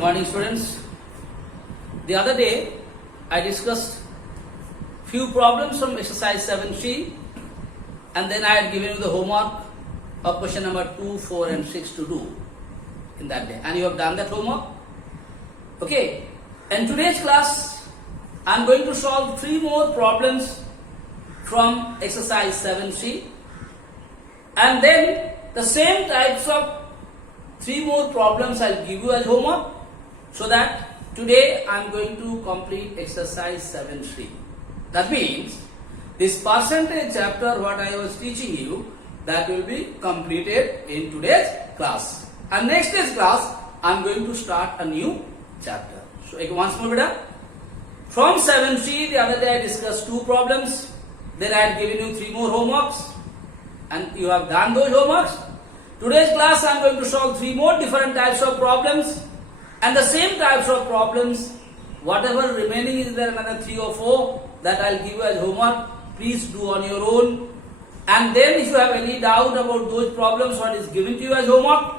Good morning, students. The other day I discussed few problems from exercise 7C and then I had given you the homework of question number 2, 4 and 6 to do in that day, and you have done that homework. Okay, in today's class I am going to solve 3 more problems from exercise 7C and then the same types of 3 more problems I'll give you as homework, so that today I'm going to complete exercise 7C. That means this percentage chapter what I was teaching you, that will be completed in today's class. And next day's class I'm going to start a new chapter. So once more beta. From 7C the other day I discussed 2 problems. Then I had given you 3 more homeworks and you have done those homeworks. Today's class I am going to solve 3 more different types of problems, and the same types of problems, whatever remaining is there, another 3 or 4 that I will give you as homework, please do on your own. And then if you have any doubt about those problems what is given to you as homework,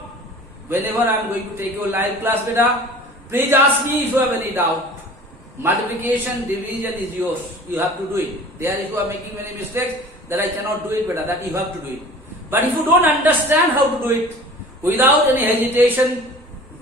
whenever I am going to take your live class beta, please ask me if you have any doubt. Multiplication, division is yours, you have to do it. There if you are making many mistakes, that I cannot do it beta, that you have to do it. But if you don't understand how to do it, without any hesitation,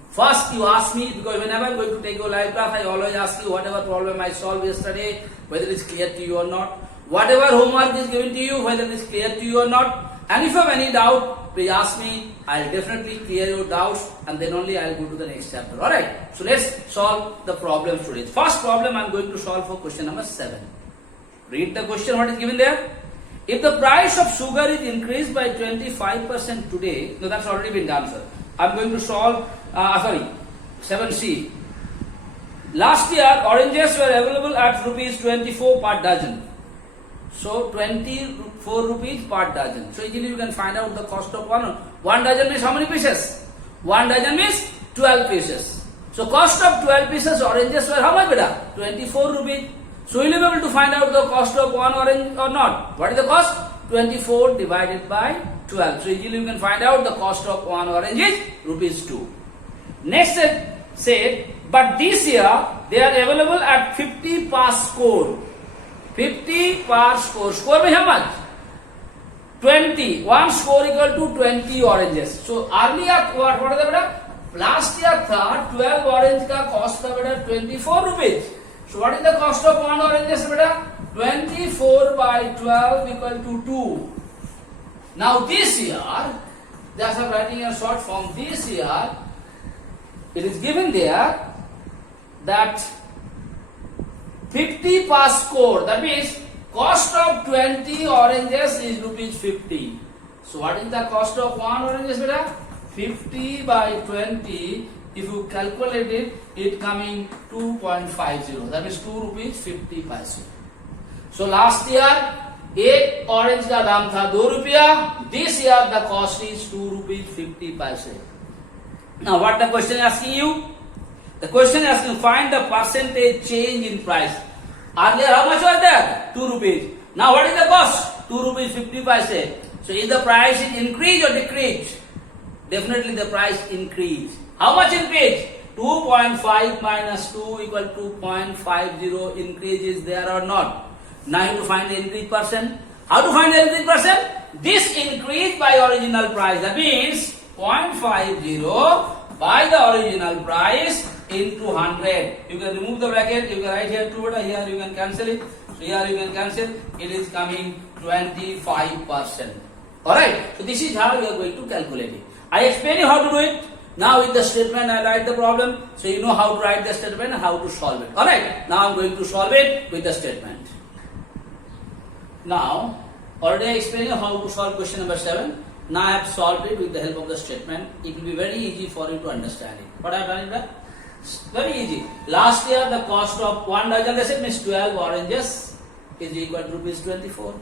first you ask me, because whenever I am going to take your live class, I always ask you whatever problem I solved yesterday, whether it is clear to you or not. Whatever homework is given to you, whether it is clear to you or not. And if you have any doubt, please ask me. I will definitely clear your doubts and then only I will go to the next chapter. Alright, so let's solve the problem today. First problem I am going to solve for question number 7. Read the question what is given there. If the price of sugar is increased by 25% today, no, that's already been done, sir. I'm going to solve, 7C. Last year, oranges were available at rupees 24 per dozen. So, 24 rupees per dozen. So, easily you can find out the cost of one. 1 dozen means how many pieces? 1 dozen means 12 pieces. So, cost of 12 pieces oranges were how much, beta? 24 rupees. So, will you be able to find out the cost of 1 orange or not? What is the cost? 24 divided by 12. So, easily you can find out the cost of 1 orange is rupees 2. Next said, but this year they are available at 50 per score. 50 per score. Score means how much? 20. 1 score equal to 20 oranges. So, earlier what is the beta? Last year था 12 orange का cost था beta 24 rupees. So what is the cost of 1 oranges beta? 24 by 12 equal to 2. Now this year, just I'm writing a short form, this year, it is given there that 50 per score, that means cost of 20 oranges is rupees 50. So what is the cost of 1 oranges beta? 50 by 20. If you calculate it, it coming 2.50. That is 2 rupees 50 paise. So last year 8 orange का दाम था 2 रुपया. This year the cost is 2 rupees 50 paise. Now what the question is asking you? The question is asking find the percentage change in price. Earlier how much was that? 2 rupees. Now what is the cost? 2 rupees 50 paise. So is the price increase or decrease? Definitely the price increase. How much increase? 2.5 minus 2 equal to 0.50. Increase is there or not? Now you have to find the increase percent. How to find the increase percent? This increase by original price. That means 0.50 by the original price into 100. You can remove the bracket. You can write here 2, here you can cancel it. So here you can cancel. It is coming 25%. Alright. So this is how you are going to calculate it. I explain you how to do it. Now with the statement I write the problem, so you know how to write the statement and how to solve it. Alright, now I am going to solve it with the statement. Now, already I explained you how to solve question number 7. Now I have solved it with the help of the statement. It will be very easy for you to understand it. What I have done is that? Very easy. Last year the cost of 1 dozen, let's say means 12 oranges is equal to rupees 24.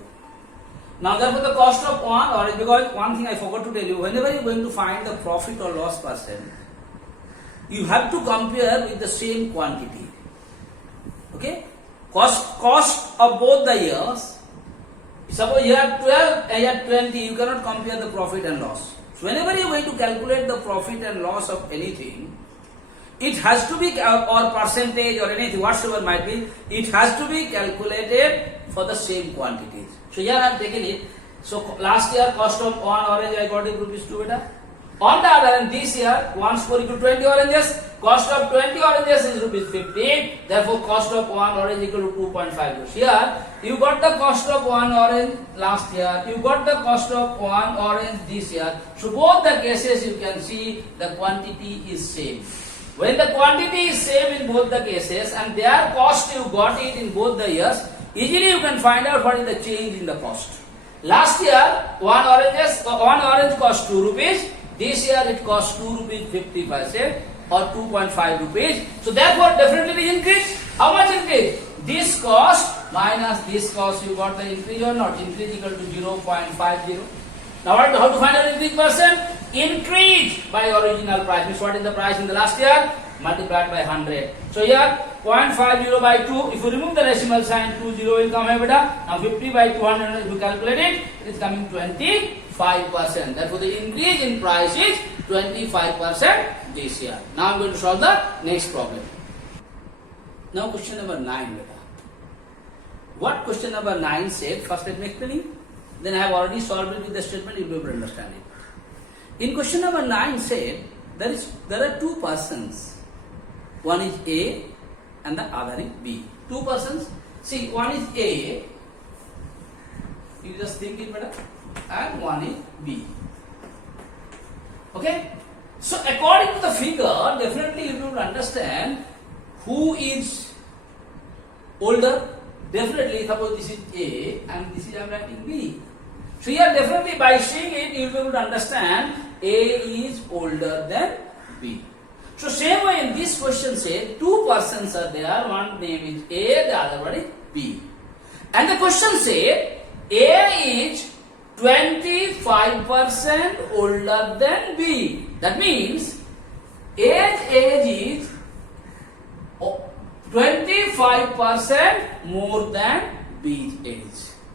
Now therefore the cost of 1 orange, because one thing I forgot to tell you, whenever you are going to find the profit or loss percent, you have to compare with the same quantity. Okay? Cost of both the years. Suppose you have 12 and you have 20, you cannot compare the profit and loss. So whenever you are going to calculate the profit and loss of anything, it has to be, or percentage or anything, whatsoever might be, it has to be calculated for the same quantities. So here I am taking it. So last year cost of one orange I got it rupees 2 beta. On the other hand, this year 1 score equal to 20 oranges. Cost of 20 oranges is rupees 15. Therefore, cost of 1 orange equal to 2.5. Here, you got the cost of 1 orange last year. You got the cost of 1 orange this year. So both the cases you can see the quantity is same. When the quantity is same in both the cases and their cost you got it in both the years, easily you can find out what is the change in the cost. Last year, 1 orange cost 2 rupees. This year it costs 2 rupees 50 paise or 2.5 rupees. So therefore definitely it increase. How much increase? This cost minus this cost, you got the increase or not? Increase equal to 0.50. Now how to find out increase percent? Increase by original price. Means what is the price in the last year? Multiplied by 100. So here 0.50 by 2. If you remove the decimal sign, 20 will come here beta. Now 50 by 200, if you calculate it, it is coming 25%. Therefore the increase in price is 25% this year. Now I am going to solve the next problem. Now question number 9 beta. What question number 9 said? First let me explain it. Then I have already solved it with the statement, you will be able to understand it. In question number 9 said, there are two persons. One is A and the other is B. Two persons. See, one is A. You just think it better. And one is B. Okay? So according to the figure, definitely you will understand who is older. Definitely, suppose this is A and this is I am writing B. So here definitely by seeing it, you will be able to understand A is older than B. So same way in this question say two persons are there, one name is A, the other one is B. And the question say A is 25% older than B. That means age is 25% more than B's age.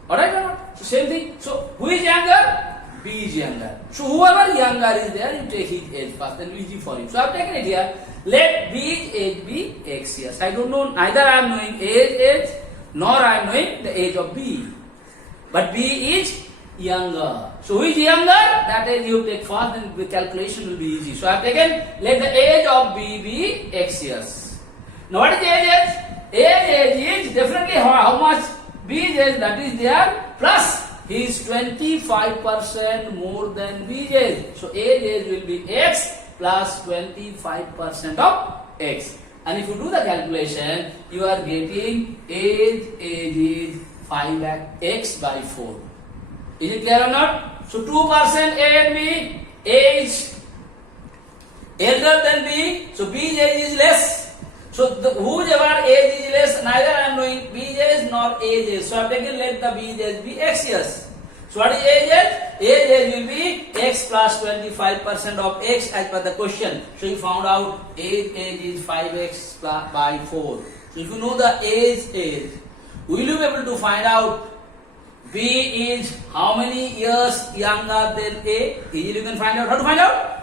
Alright or not? So same thing. So who is younger? B is younger. So whoever younger is there, you take his age first, then easy for him. So I have taken it here. Let B's age be X years. I don't know, neither I am knowing A's age, nor I am knowing the age of B. But B is younger. So who is younger? That age you take first, and the calculation will be easy. So I have taken, let the age of B be X years. Now what is the age? Age is definitely how much B's age that is there, plus he is 25% more than B's age. So age will be X plus 25% of X. And if you do the calculation, you are getting age is 5x by 4. Is it clear or not? So 2% A and B, age elder than B, so B's age is less. So whoever age is less, neither I am knowing B's age nor age age. So I have taken let the B's age be X years. So what is age age? Age age will be X plus 25% of X as per the question. So you found out age is 5x by 4. So if you know the age, will you be able to find out B is how many years younger than A? Easily you can find out. How to find out?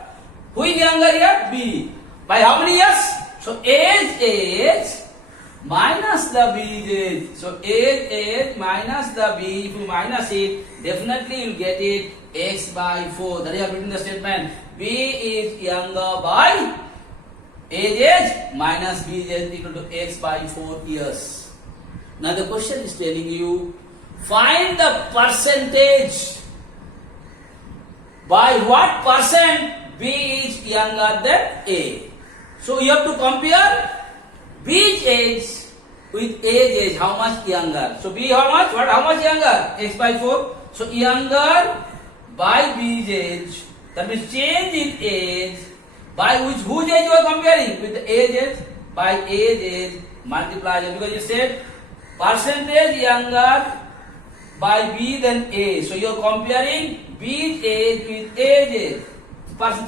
Who is younger here? B. By how many years? So age minus the B's age. So age minus the B. If you minus it, definitely you will get it X by 4. That is written in the statement. B is younger by age minus B's age equal to X by 4 years. Now the question is telling you, find the percentage. By what percent B is younger than A? So you have to compare B's age with age. How much younger? So B how much? What? How much younger? X by 4. So younger by B's age. That means change in age. By whose age you are comparing? With the age. By age multiply. Because you said percentage younger by B than A. So you are comparing B's age with age.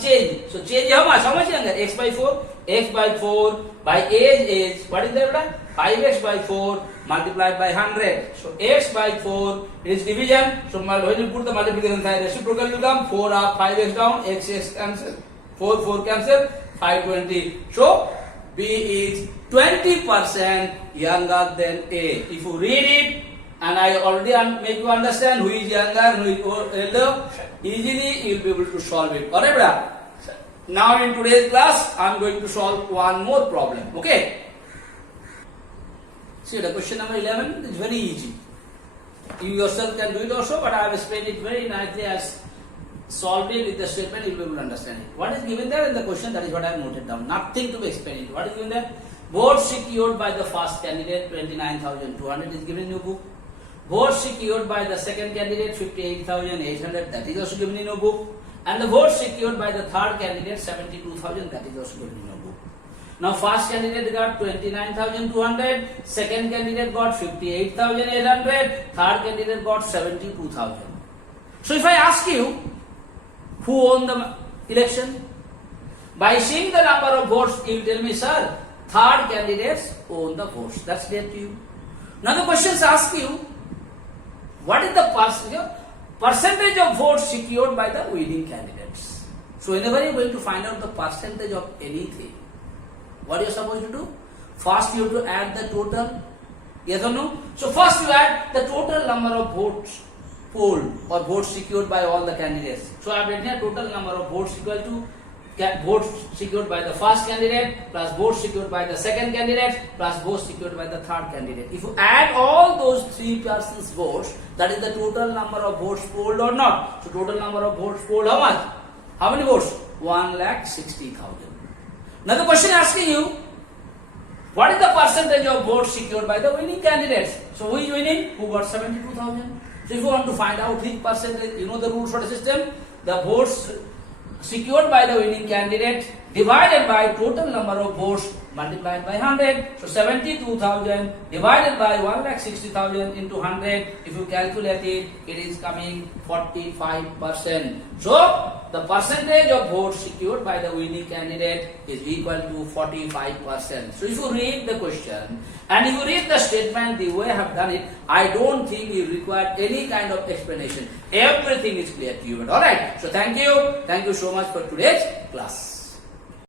Change. So change how much? How much younger? X by 4. X by 4 by age. What is that? 5x by 4 multiplied by 100. So x by 4 is division. So when you put the multiplication sign, reciprocal will come. 4 up, 5x down, x cancel. 4 cancel. 520. So B is 20% younger than A. If you read it, and I already make you understand who is younger, who is elder, easily you will be able to solve it. Alright, brother? Now in today's class, I am going to solve one more problem. Okay? See, the question number 11 is very easy. You yourself can do it also, but I have explained it very nicely as solved it with the statement, you will be able to understand it. What is given there in the question, that is what I have noted down. Nothing to be explained. What is given there? Votes secured by the first candidate, 29,200 is given in your book. Votes secured by the second candidate, 58,800, that is also given in your book. And the votes secured by the third candidate, 72,000, that is also given in your book. Now first candidate got 29,200, second candidate got 58,800, third candidate got 72,000. So if I ask you, who won the election? By seeing the number of votes, you will tell me, sir, third candidates won the votes. That's clear to you. Now the questions ask you, what is the percentage of votes secured by the winning candidates? So whenever you are going to find out the percentage of anything, what you are supposed to do? First you have to add the total. Yes or no? So first you add the total number of votes polled or votes secured by all the candidates. So I have written here total number of votes equal to votes secured by the first candidate plus votes secured by the second candidate plus votes secured by the third candidate. If you add all those three persons' votes, that is the total number of votes polled or not. So total number of votes polled, how much? How many votes? 1,60,000. Now the question asking you, what is the percentage of votes secured by the winning candidates? So who is winning? Who got 72,000? So if you want to find out which percentage, you know the rules for the system. The votes secured by the winning candidate divided by total number of votes multiplied by 100. So 72,000 divided by 1,60,000 into 100. If you calculate it, it is coming 45%. So the percentage of votes secured by the winning candidate is equal to 45%. So if you read the question and if you read the statement the way I have done it, I don't think you require any kind of explanation. Everything is clear to you. Alright. So thank you. Thank you so much for today's class.